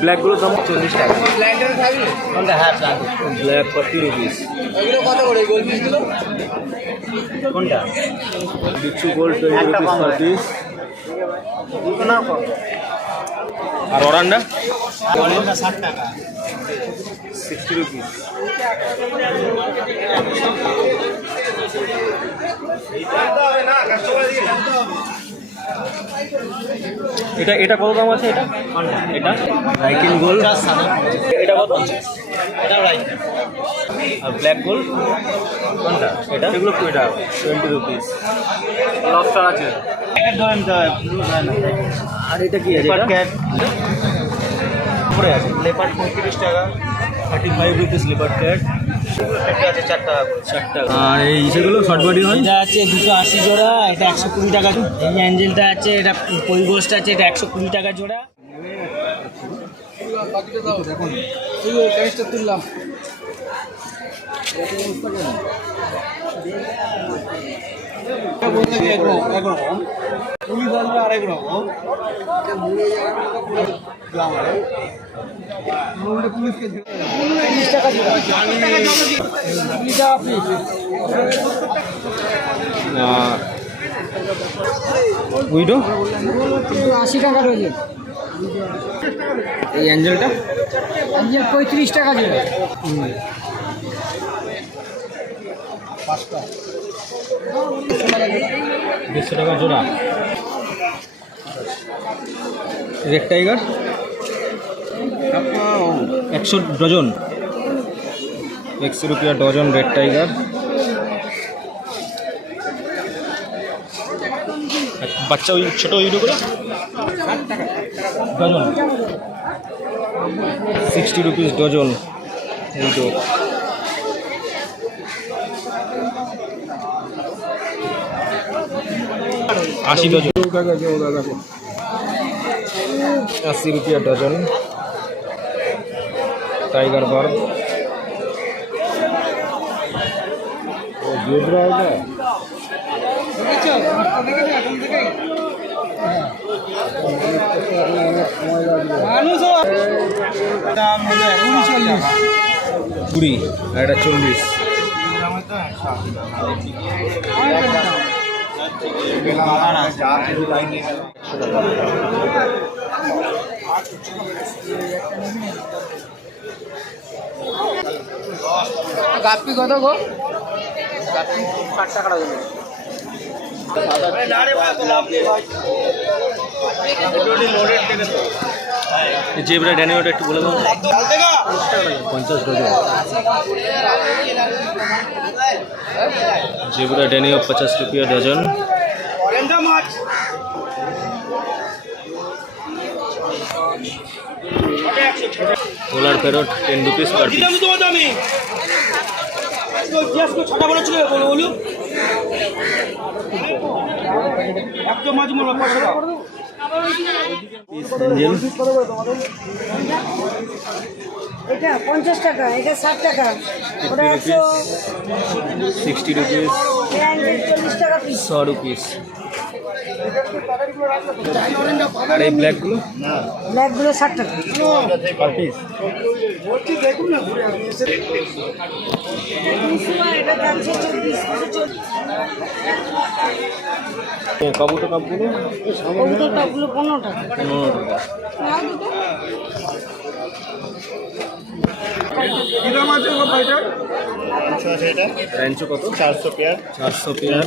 ব্ল্যাকগুলোর দাম 40 টাকা। Black 40 rupees. কোনটা? বিচ্ছু গোল্ড 20 রুপিস পার পিস। আর অরান্ডা 60 টাকা। 60 রুপিস। এটা এটা কত দাম আছে? এটা রাইকিন গোল্ড এটা কত? আর ব্ল্যাক গোল্ড কোনটা? এটা এগুলো 20 টাকা। 20 রুপিস। লবস্টার আছে। আর এটা কি আছে? উপরে আছে লেপার্ড 35 টাকা। 35 রুপিস লেপার্ড ক্যাট। আছে 4 টাকা করে। 4 টাকা। আর এই সেগুলো শর্ট বডি হয়? এটা আছে 280 জোড়া, এটা 120 টাকা। এই অ্যাঞ্জেলটা আছে, এটা পরিগোষ্ঠ আছে, এটা 120 টাকা জোড়া। দেখুন এই ক্যাশটা তুললাম। একরকম পুলিশ আসবে আরেক রকম। পুলিশকে 30 টাকা উইডো 80 টাকা রয়েছে। এই অ্যাঞ্জেলটা? অ্যাঞ্জেল 35 টাকা ছিল। 150 টাকা জোড়া। Red tiger 100 dozen. 100 রুপিয়া ডজন রেড টাইগার। বাচ্চা ওই ছোটো ওইগুলো ডজন 60 রুপিস ডজন। এইটো 80 ডজন। 80 রুপিয়া ডজন টাইগার বার্ড। দাম হলো 40। 20 আর এটা 40। গাপ্পি কত গো? গাপ্পি 60 টাকা দেবে। জেব্রা ড্যানিওটা একটু বলে দাও। 50 ডজন। জেব্রা ড্যানিও 50 রুপিয়া dozen. Polar parrot 10 rupees per piece. এটা 50 টাকা, এটা 60 টাকা, ওটা 60 রুপিস। 40 টাকা পিস। 100 রুপিস। আর এই ব্ল্যাকগুলো? ব্ল্যাকগুলো 60 টাকা পার পিস। এটা যাচ্ছে 24। কবুতর কাপগুলো? কবুতর টপগুলো 15 টাকা। 15 টাকা। র্যাঞ্চো কত? 400 পেয়ার। 400 পেয়ার।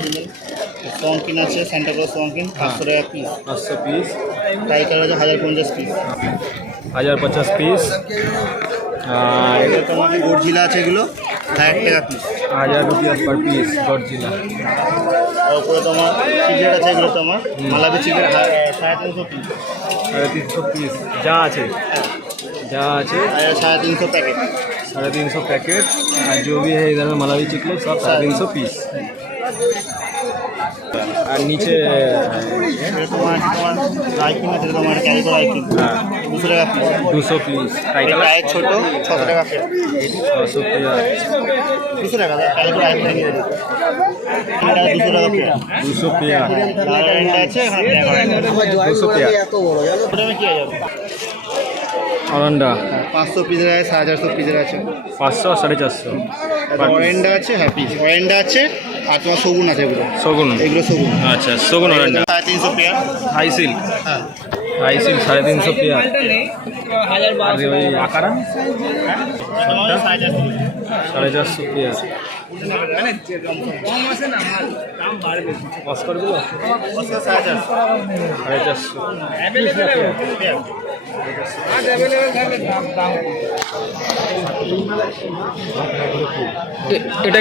সোয়াঙ্কিন আছে, সেন্টা ক্লজ সোয়াঙ্কিন 500 টাকা পিস। 500 পিস। টাইগার আছে 1050 পিস। 1050 পিস। আর এটা তোমার গর্জিলা আছে, এগুলো 1000 টাকা পিস। 1000 রুপিয়া per piece গর্জিলা। আর উপরে তোমার চিকেন আছে, এগুলো তোমার মালাবি চিকেন 350 পিস। 350 পিস যা আছে, যা আছে। আর 350 पैकेट। 350 पैकेट। और जो भी है इधर में मलावी चिकन सब 350 पीस। আর নিচে তোমার রাইকিং আছে, তোমার ক্যারি করা রাইকিং 200 টাকা পিস। 200 পিস গায়ের ছোট 600 টাকা পিস। 600 পেয়ার 200 টাকা ক্যারি করা রাইকিং নিয়ে যাবে। এটা 200 টাকা পিস। 200 পেয়ার লাল রেন্ডা আছে, এখানে ব্ল্যাক রেন্ডা আছে। 200 পেয়ার ওটা কি হয়ে যাবে? অরন্ডা 500 পিসের আছে, 450 পিসের আছে। 500 আর 450 অরেন্ডা আছে, হ্যাঁ পিস অরেন্ডা আছে। আর তোমার শগুন আছে, এগুলো শগুন। এগুলো শগুন। আচ্ছা শগুন অরন্ডা 350 পেয়ার। হাই সিল্ক হ্যাঁ হাই সিল্ক 350 পেয়ার। আর ওই আকারা 450 পেয়ার। অস্কারগুলো 450। এটা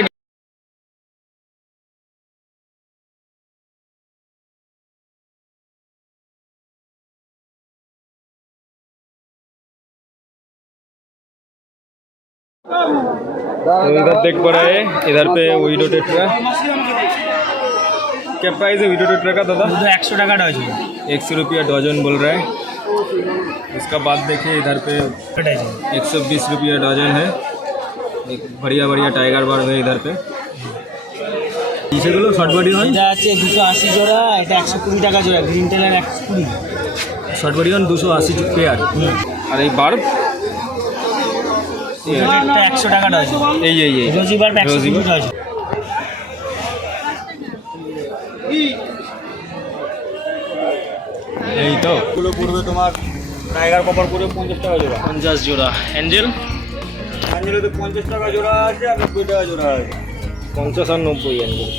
तो इधर देख पा रहे हैं, इधर पे वीडियो टेट्रा क्या प्राइस है वीडियो टेट्रा का दादा? 100 টাকা ডজন। 100 रुपया डजन बोल रहा है। उसका बाद देखिए इधर पे 120 रुपया डजन है। एक बढ़िया बढ़िया टाइगर बार है इधर पे। पीछे शॉर्ट बॉडी है, এটা আছে 280 জোড়া, এটা 120 টাকা জোড়া। Green tailor 120। Short body 280 pair. और ये बार्ब এটা 100 টাকা ডজন। ये রোজি বার্ব 120 ডজন। এই তো গুলো পড়বে তোমার টাইগার কপার পড়বে 50 টাকা জোড়া। 50 জোড়া। অ্যাঞ্জেল অ্যাঞ্জেলে তো 50 টাকা জোড়া আছে আর 90 টাকা জোড়া আছে। 50 আর 90 অ্যাঞ্জেল।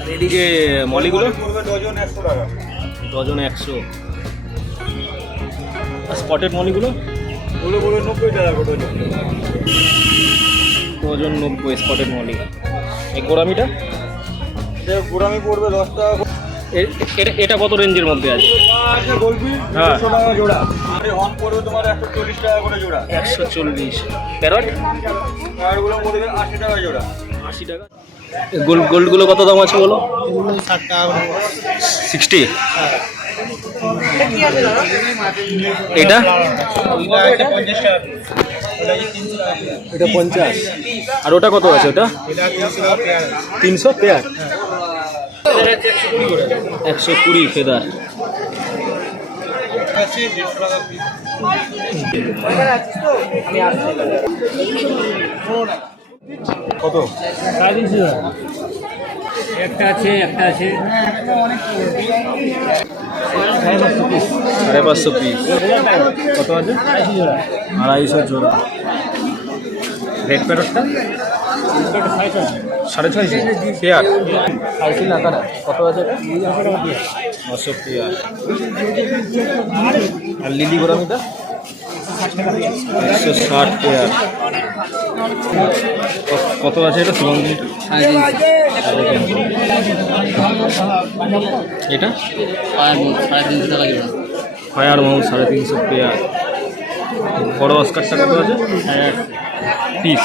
আর এদিকে মলিগুলো পড়বে ডজন 100 টাকা। ডজন 100। আর স্পটেড মলিগুলো ওগুলো পড়বে 90 টাকা করে ডজন। Dozen 90 spotted Moli. এই গোরামিটা গোরামি পড়বে 10 টাকা। এটা কত রেঞ্জের মধ্যে আছে? বলবি 100 টাকা জোড়া। আরে হর্ন পড়বে তোমার 140 টাকা করে জোড়া। 140। প্যারট প্যারটগুলো পড়বে 80 টাকা জোড়া। 80 টাকা। গোল্ডগুলো কত দাম আছে বলো? এগুলো 60 টাকা। 60। এটা এটা 50। আর ওটা কত আছে? ওটা 300 পেয়ার। 120 ফেদার। কত? 350 একটা আছে, একটা আছে। 550 পিস। কত আছে? 250 জোড়া। Red প্যারটটা 650 pair. আইসি না কারা কত আছে? 500 পেয়ার। আর লিলি গোরামিটা 160 পেয়ার। কত আছে এটা? সুগন্ধি এটা 350 টাকা জোড়া। Fire mouse 350 pair. বড় অস্কারটা কত আছে? পিস